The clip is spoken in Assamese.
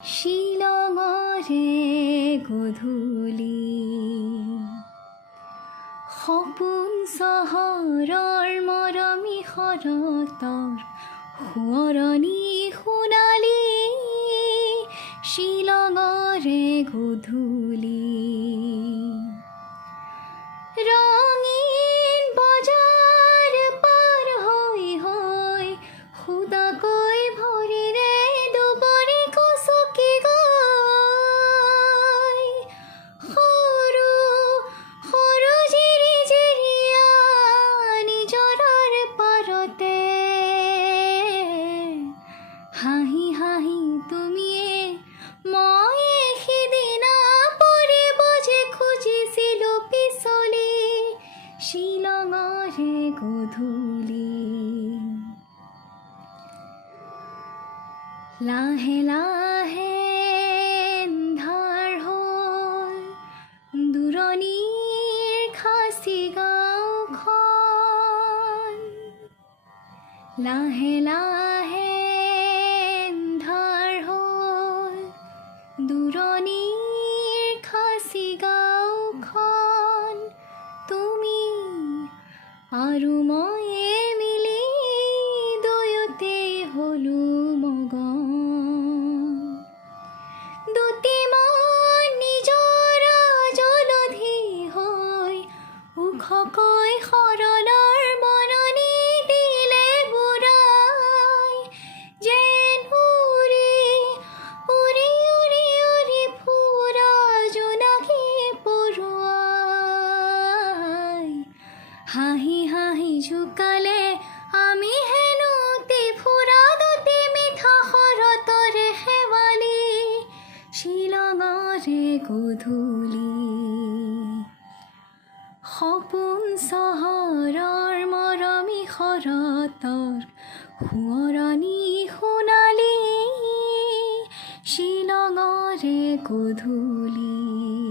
শ্বিলঙৰে গধূলি সপোন চহৰৰ মৰমী শৰতৰ সোঁৱৰণি সোণালী শ্বিলঙৰে গধূলি ৰঙীন বজাৰ পাৰ হৈ হৈ সুদাকৈ ভৰিৰে দুবৰি কচকি গৈ সৰু সৰু জিৰি জিৰিয়া নিজৰাৰ পাৰতে হাঁহি হাঁহি তুমিয়ে মই সিদিনা পৰিব যে খুজিছিলোঁ পিছলি শ্বিলঙৰে গধূলি লাহে লাহে এন্ধাৰ হ'ল দূৰণিৰ খাচী গাঁওখন লাহে লাহে এন্ধাৰ হ'ল দূৰণিৰ খাচী গাঁওখন তুমি আৰু ময়ে মিলি দুয়োতে হলো মগন দুটি মন নিজৰা জলধি হৈ ওখকৈ সৰলাৰ বননি দিলে বুৰাই যেন উৰি উৰি উৰি উৰি ফুৰা জোনাকী পৰুৱাই হাঁহি হাঁহি ঝুকালে আমি হেনো ফুৰা দুটি মিঠা শৰতৰে শেৱালি শ্বিলঙৰে গধূলি সপোন চহৰৰ মৰমী শৰতৰ সোঁৱৰণি সোণালী শ্বিলঙৰে গধূলি।